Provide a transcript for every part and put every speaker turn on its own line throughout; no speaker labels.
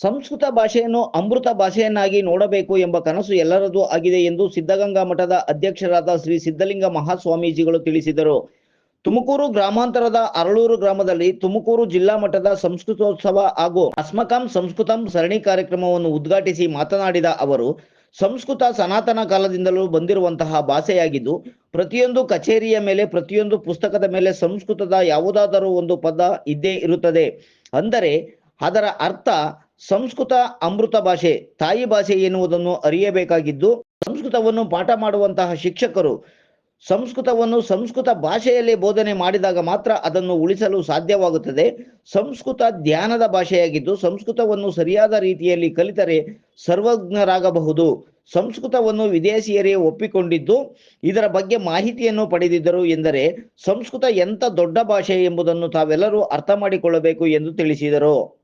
ಸಂಸ್ಕೃತ ಭಾಷೆಯನ್ನು ಅಮೃತ ಭಾಷೆಯನ್ನಾಗಿ ನೋಡಬೇಕು ಎಂಬ ಕನಸು ಎಲ್ಲರದೂ ಆಗಿದೆ ಎಂದು ಸಿದ್ಧಗಂಗಾ ಮಠದ ಅಧ್ಯಕ್ಷರಾದ ಶ್ರೀ ಸಿದ್ಧಲಿಂಗ ಮಹಾಸ್ವಾಮೀಜಿಗಳು ತಿಳಿಸಿದರು. ತುಮಕೂರು ಗ್ರಾಮಾಂತರದ ಅರಳೂರು ಗ್ರಾಮದಲ್ಲಿ ತುಮಕೂರು ಜಿಲ್ಲಾ ಮಟ್ಟದ ಸಂಸ್ಕೃತೋತ್ಸವ ಹಾಗೂ ಅಸ್ಮಕಾಂ ಸಂಸ್ಕೃತಂ ಸರಣಿ ಕಾರ್ಯಕ್ರಮವನ್ನು ಉದ್ಘಾಟಿಸಿ ಮಾತನಾಡಿದ ಅವರು, ಸಂಸ್ಕೃತ ಸನಾತನ ಕಾಲದಿಂದಲೂ ಬಂದಿರುವಂತಹ ಭಾಷೆಯಾಗಿದ್ದು, ಪ್ರತಿಯೊಂದು ಕಚೇರಿಯ ಮೇಲೆ, ಪ್ರತಿಯೊಂದು ಪುಸ್ತಕದ ಮೇಲೆ ಸಂಸ್ಕೃತದ ಯಾವುದಾದರೂ ಒಂದು ಪದ ಇದ್ದೇ ಇರುತ್ತದೆ. ಅಂದರೆ ಅದರ ಅರ್ಥ ಸಂಸ್ಕೃತ ಅಮೃತ ಭಾಷೆ, ತಾಯಿ ಭಾಷೆ ಎನ್ನುವುದನ್ನು ಅರಿಯಬೇಕಾಗಿದ್ದು, ಸಂಸ್ಕೃತವನ್ನು ಪಾಠ ಮಾಡುವಂತಹ ಶಿಕ್ಷಕರು ಸಂಸ್ಕೃತವನ್ನು ಸಂಸ್ಕೃತ ಭಾಷೆಯಲ್ಲಿ ಬೋಧನೆ ಮಾಡಿದಾಗ ಮಾತ್ರ ಅದನ್ನು ಉಳಿಸಲು ಸಾಧ್ಯವಾಗುತ್ತದೆ. ಸಂಸ್ಕೃತ ಧ್ಯಾನದ ಭಾಷೆಯಾಗಿದ್ದು, ಸಂಸ್ಕೃತವನ್ನು ಸರಿಯಾದ ರೀತಿಯಲ್ಲಿ ಕಲಿತರೆ ಸರ್ವಜ್ಞರಾಗಬಹುದು. ಸಂಸ್ಕೃತವನ್ನು ವಿದೇಶಿಯರೇ ಒಪ್ಪಿಕೊಂಡಿದ್ದು, ಇದರ ಬಗ್ಗೆ ಮಾಹಿತಿಯನ್ನು ಪಡೆದಿದ್ದರು ಎಂದರೆ ಸಂಸ್ಕೃತ ಎಂಥ ದೊಡ್ಡ ಭಾಷೆ ಎಂಬುದನ್ನು ತಾವೆಲ್ಲರೂ ಅರ್ಥ ಮಾಡಿಕೊಳ್ಳಬೇಕು ಎಂದು ತಿಳಿಸಿದರು.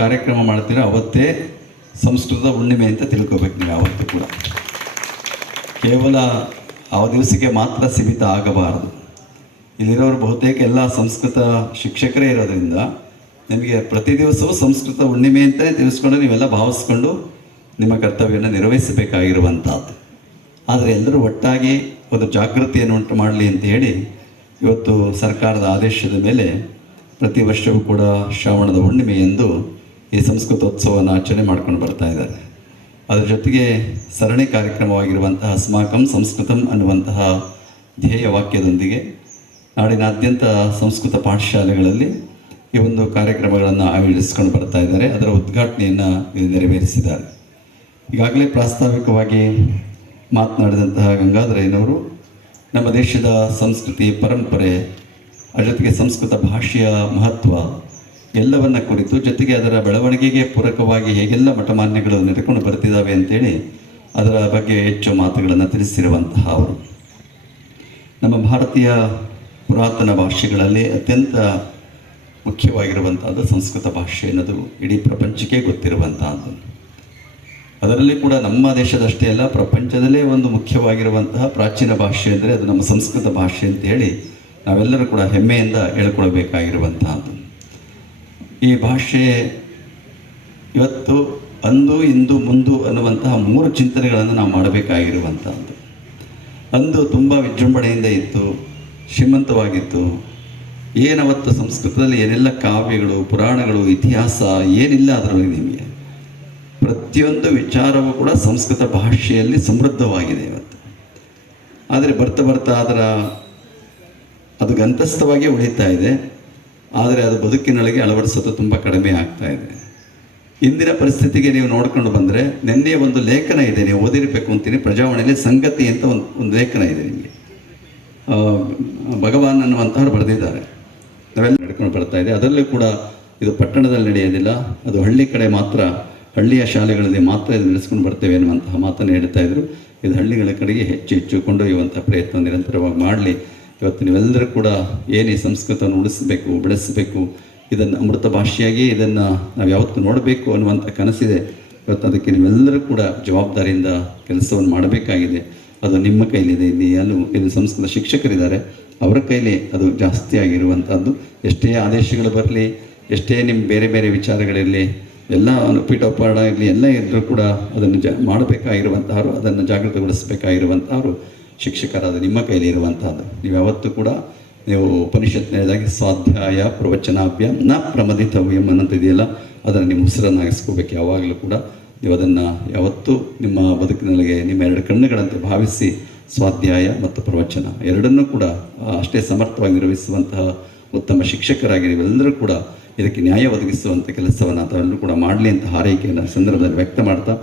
ಕಾರ್ಯಕ್ರಮ ಮಾಡ್ತೀರಾ ಅವತ್ತೇ ಸಂಸ್ಕೃತ ಹುಣ್ಣಿಮೆ ಅಂತ ತಿಳ್ಕೊಬೇಕು ನೀವು ಅವತ್ತು ಕೂಡ. ಕೇವಲ ಆ ದಿವಸಕ್ಕೆ ಮಾತ್ರ ಸೀಮಿತ ಆಗಬಾರದು. ಇಲ್ಲಿರೋರು ಬಹುತೇಕ ಎಲ್ಲ ಸಂಸ್ಕೃತ ಶಿಕ್ಷಕರೇ ಇರೋದ್ರಿಂದ ನಿಮಗೆ ಪ್ರತಿ ದಿವಸವೂ ಸಂಸ್ಕೃತ ಹುಣ್ಣಿಮೆ ಅಂತಲೇ ತಿಳಿಸ್ಕೊಂಡು ನೀವೆಲ್ಲ ಭಾವಿಸ್ಕೊಂಡು ನಿಮ್ಮ ಕರ್ತವ್ಯವನ್ನು ನಿರ್ವಹಿಸಬೇಕಾಗಿರುವಂಥದ್ದು. ಆದರೆ ಎಲ್ಲರೂ ಒಟ್ಟಾಗಿ ಒಂದು ಜಾಗೃತಿಯನ್ನು ಉಂಟು ಮಾಡಲಿ ಅಂತ ಹೇಳಿ ಇವತ್ತು ಸರ್ಕಾರದ ಆದೇಶದ ಮೇಲೆ ಪ್ರತಿ ವರ್ಷವೂ ಕೂಡ ಶ್ರಾವಣದ ಹುಣ್ಣಿಮೆ ಎಂದು ಈ ಸಂಸ್ಕೃತೋತ್ಸವವನ್ನು ಆಚರಣೆ ಮಾಡ್ಕೊಂಡು ಬರ್ತಾ ಇದ್ದಾರೆ. ಅದರ ಜೊತೆಗೆ ಸರಣಿ ಕಾರ್ಯಕ್ರಮವಾಗಿರುವಂತಹ ಅಸ್ಮಾಕಂ ಸಂಸ್ಕೃತಂ ಅನ್ನುವಂತಹ ಧ್ಯೇಯ ವಾಕ್ಯದೊಂದಿಗೆ ನಾಡಿನಾದ್ಯಂತ ಸಂಸ್ಕೃತ ಪಾಠಶಾಲೆಗಳಲ್ಲಿ ಈ ಒಂದು ಕಾರ್ಯಕ್ರಮಗಳನ್ನು ಆಯೋಜಿಸ್ಕೊಂಡು ಬರ್ತಾ ಇದ್ದಾರೆ. ಅದರ ಉದ್ಘಾಟನೆಯನ್ನು ನೆರವೇರಿಸಿದ್ದಾರೆ. ಈಗಾಗಲೇ ಪ್ರಾಸ್ತಾವಿಕವಾಗಿ ಮಾತನಾಡಿದಂತಹ ಗಂಗಾಧರಯ್ಯನವರು, ನಮ್ಮ ದೇಶದ ಸಂಸ್ಕೃತಿ ಪರಂಪರೆ, ಅದರ ಜೊತೆಗೆ ಸಂಸ್ಕೃತ ಭಾಷೆಯ ಮಹತ್ವ ಎಲ್ಲವನ್ನ ಕುರಿತು ಜೊತೆಗೆ ಅದರ ಬೆಳವಣಿಗೆಗೆ ಪೂರಕವಾಗಿ ಹೇಗೆಲ್ಲ ಮಠಮಾನ್ಯಗಳು ನಡೆಕೊಂಡು ಬರ್ತಿದ್ದಾವೆ ಅಂತೇಳಿ ಅದರ ಬಗ್ಗೆ ಹೆಚ್ಚು ಮಾತುಗಳನ್ನು ತಿಳಿಸಿರುವಂತಹ ಅವರು. ನಮ್ಮ ಭಾರತೀಯ ಪುರಾತನ ಭಾಷೆಗಳಲ್ಲಿ ಅತ್ಯಂತ ಮುಖ್ಯವಾಗಿರುವಂಥದ್ದು ಸಂಸ್ಕೃತ ಭಾಷೆ ಅನ್ನೋದು ಇಡೀ ಪ್ರಪಂಚಕ್ಕೆ ಗೊತ್ತಿರುವಂತಹದ್ದು. ಅದರಲ್ಲಿ ಕೂಡ ನಮ್ಮ ದೇಶದಷ್ಟೇ ಅಲ್ಲ, ಪ್ರಪಂಚದಲ್ಲೇ ಒಂದು ಮುಖ್ಯವಾಗಿರುವಂತಹ ಪ್ರಾಚೀನ ಭಾಷೆ ಅಂದರೆ ಅದು ನಮ್ಮ ಸಂಸ್ಕೃತ ಭಾಷೆ ಅಂತ ಹೇಳಿ ನಾವೆಲ್ಲರೂ ಕೂಡ ಹೆಮ್ಮೆಯಿಂದ ಹೇಳ್ಕೊಳ್ಬೇಕಾಗಿರುವಂತಹದ್ದು. ಈ ಭಾಷೆ ಇವತ್ತು ಅಂದು, ಇಂದು, ಮುಂದು ಅನ್ನುವಂತಹ ಮೂರು ಚಿಂತನೆಗಳನ್ನು ನಾವು ಮಾಡಬೇಕಾಗಿರುವಂಥದ್ದು. ಅಂದು ತುಂಬ ವಿಜೃಂಭಣೆಯಿಂದ ಇತ್ತು, ಶ್ರೀಮಂತವಾಗಿತ್ತು. ಏನವತ್ತು ಸಂಸ್ಕೃತದಲ್ಲಿ ಏನೆಲ್ಲ ಕಾವ್ಯಗಳು, ಪುರಾಣಗಳು, ಇತಿಹಾಸ, ಏನಿಲ್ಲ ಅದರಲ್ಲಿ ನಿಮಗೆ. ಪ್ರತಿಯೊಂದು ವಿಚಾರವೂ ಕೂಡ ಸಂಸ್ಕೃತ ಭಾಷೆಯಲ್ಲಿ ಸಮೃದ್ಧವಾಗಿದೆ ಇವತ್ತು. ಆದರೆ ಬರ್ತಾ ಬರ್ತಾ ಅದರ, ಅದು ಗಂತಸ್ಥವಾಗಿ ಉಳಿತಾ ಇದೆ. ಆದರೆ ಅದು ಬದುಕಿನೊಳಗೆ ಅಳವಡಿಸೋದು ತುಂಬ ಕಡಿಮೆ ಆಗ್ತಾ ಇದೆ. ಇಂದಿನ ಪರಿಸ್ಥಿತಿಗೆ ನೀವು ನೋಡ್ಕೊಂಡು ಬಂದರೆ ನಿನ್ನೆ ಒಂದು ಲೇಖನ ಇದೆ, ನೀವು ಓದಿರಬೇಕು ಅಂತೀನಿ, ಪ್ರಜಾವಾಣಿಯಲ್ಲಿ ಸಂಗತಿ ಅಂತ ಒಂದು ಒಂದು ಲೇಖನ ಇದೆ ನಿಮಗೆ. ಭಗವಾನ್ ಅನ್ನುವಂಥವ್ರು ಬರೆದಿದ್ದಾರೆ. ನಾವೆಲ್ಲ ನಡ್ಕೊಂಡು ಬರ್ತಾ ಇದೆ. ಅದರಲ್ಲೂ ಕೂಡ ಇದು ಪಟ್ಟಣದಲ್ಲಿ ನಡೆಯೋದಿಲ್ಲ. ಅದು ಹಳ್ಳಿ ಕಡೆ ಮಾತ್ರ, ಹಳ್ಳಿಯ ಶಾಲೆಗಳಲ್ಲಿ ಮಾತ್ರ ಇದು ನಡೆಸ್ಕೊಂಡು ಬರ್ತೇವೆ ಅನ್ನುವಂತಹ ಮಾತನ್ನು ಹೇಳ್ತಾ ಇದ್ರು. ಇದು ಹಳ್ಳಿಗಳ ಕಡೆಗೆ ಹೆಚ್ಚು ಹೆಚ್ಚು ಕೊಂಡೊಯ್ಯುವಂಥ ಪ್ರಯತ್ನ ನಿರಂತರವಾಗಿ ಮಾಡಲಿ. ಇವತ್ತು ನೀವೆಲ್ಲರೂ ಕೂಡ ಏನೇ ಸಂಸ್ಕೃತವನ್ನು ಉಳಿಸಬೇಕು, ಬೆಳೆಸಬೇಕು, ಇದನ್ನು ಅಮೃತ ಭಾಷೆಯಾಗಿ ಇದನ್ನು ನಾವು ಯಾವತ್ತು ನೋಡಬೇಕು ಅನ್ನುವಂಥ ಕನಸಿದೆ. ಇವತ್ತು ಅದಕ್ಕೆ ನೀವೆಲ್ಲರೂ ಕೂಡ ಜವಾಬ್ದಾರಿಯಿಂದ ಕೆಲಸವನ್ನು ಮಾಡಬೇಕಾಗಿದೆ. ಅದು ನಿಮ್ಮ ಕೈಲಿದೆ. ಇಲ್ಲಿ ಎಲ್ಲೂ ಇಲ್ಲಿ ಸಂಸ್ಕೃತ ಶಿಕ್ಷಕರಿದ್ದಾರೆ. ಅವರ ಕೈಲಿ ಅದು ಜಾಸ್ತಿ ಆಗಿರುವಂಥದ್ದು ಎಷ್ಟೇ ಆದೇಶಗಳು ಬರಲಿ, ಎಷ್ಟೇ ನಿಮ್ಮ ಬೇರೆ ಬೇರೆ ವಿಚಾರಗಳಿರಲಿ, ಎಲ್ಲ ಪೀಠೋಪಾಡ ಇರಲಿ, ಎಲ್ಲ ಇದ್ದರೂ ಕೂಡ ಅದನ್ನು ಜ, ಮಾಡಬೇಕಾಗಿರುವಂತಹವರು, ಅದನ್ನು ಜಾಗೃತಗೊಳಿಸಬೇಕಾಗಿರುವಂತಹವರು. ಶಿಕ್ಷಕರಾದ ನಿಮ್ಮ ಕೈಯಲ್ಲಿ ಇರುವಂತಹದ್ದು ನೀವು ಯಾವತ್ತೂ ಕೂಡ ನೀವು ಉಪನಿಷತ್ನೇದಾಗಿ ಸ್ವಾಧ್ಯಾಯ ಪ್ರವಚನಾಭ್ಯ ನ ಪ್ರಮದಿತವ್ಯಂ ಇದೆಯಲ್ಲ ಅದನ್ನು ನಿಮ್ಮ ಉಸಿರನ್ನಾಗಿಸ್ಕೋಬೇಕು ಯಾವಾಗಲೂ ಕೂಡ ನೀವು ಅದನ್ನು ಯಾವತ್ತೂ ನಿಮ್ಮ ಬದುಕಿನೊಳಗೆ ನಿಮ್ಮ ಎರಡು ಕಣ್ಣುಗಳಂತೆ ಭಾವಿಸಿ ಸ್ವಾಧ್ಯಾಯ ಮತ್ತು ಪ್ರವಚನ ಎರಡನ್ನೂ ಕೂಡ ಅಷ್ಟೇ ಸಮರ್ಥವಾಗಿ ನಿರ್ವಹಿಸುವಂತಹ ಉತ್ತಮ ಶಿಕ್ಷಕರಾಗಿ ನೀವೆಲ್ಲರೂ ಕೂಡ ಇದಕ್ಕೆ ನ್ಯಾಯ ಒದಗಿಸುವಂಥ ಕೆಲಸವನ್ನು ತಾವೆಲ್ಲರೂ ಕೂಡ ಮಾಡಲಿ ಅಂತ ಹಾರೈಕೆಯನ್ನು ಸಂದರ್ಭದಲ್ಲಿ ವ್ಯಕ್ತ ಮಾಡ್ತಾ